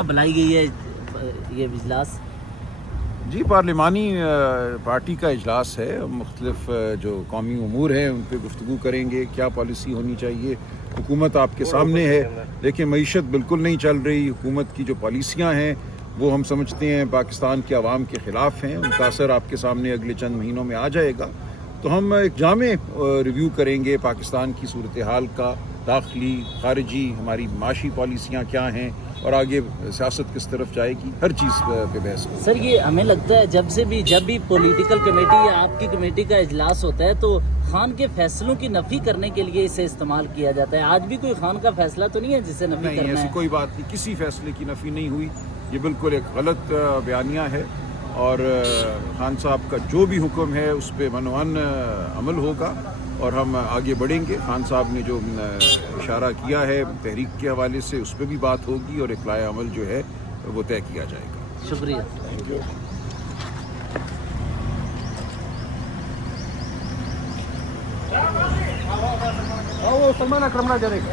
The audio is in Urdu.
بلائی گئی ہے یہ اجلاس؟ جی پارلیمانی پارٹی کا اجلاس ہے. مختلف جو قومی امور ہیں ان پہ گفتگو کریں گے. کیا پالیسی ہونی چاہیے. حکومت آپ کے سامنے ہے. دیکھیں معیشت بالکل نہیں چل رہی. حکومت کی جو پالیسیاں ہیں وہ ہم سمجھتے ہیں پاکستان کے عوام کے خلاف ہیں. ان کا اثر آپ کے سامنے اگلے چند مہینوں میں آ جائے گا. تو ہم ایک جامع ریویو کریں گے پاکستان کی صورتحال کا. داخلی خارجی ہماری معاشی پالیسیاں کیا ہیں اور آگے سیاست کس طرف جائے گی. ہر چیز پہ بحث کریں. سر یہ ہمیں لگتا ہے جب بھی پولیٹیکل کمیٹی یا آپ کی کمیٹی کا اجلاس ہوتا ہے تو خان کے فیصلوں کی نفی کرنے کے لیے اسے استعمال کیا جاتا ہے. آج بھی کوئی خان کا فیصلہ تو نہیں ہے جسے نفی نہیں، کرنا ایسی ہے؟ کوئی بات نہیں. کسی فیصلے کی نفی نہیں ہوئی. یہ بالکل ایک غلط بیانیہ ہے اور خان صاحب کا جو بھی حکم ہے اس پہ منوان عمل ہوگا اور ہم آگے بڑھیں گے. خان صاحب نے جو اشارہ کیا ہے تحریک کے حوالے سے اس پہ بھی بات ہوگی اور اقلاع عمل جو ہے وہ طے کیا جائے گا. شکریہ. سلمان اکرم جانے کا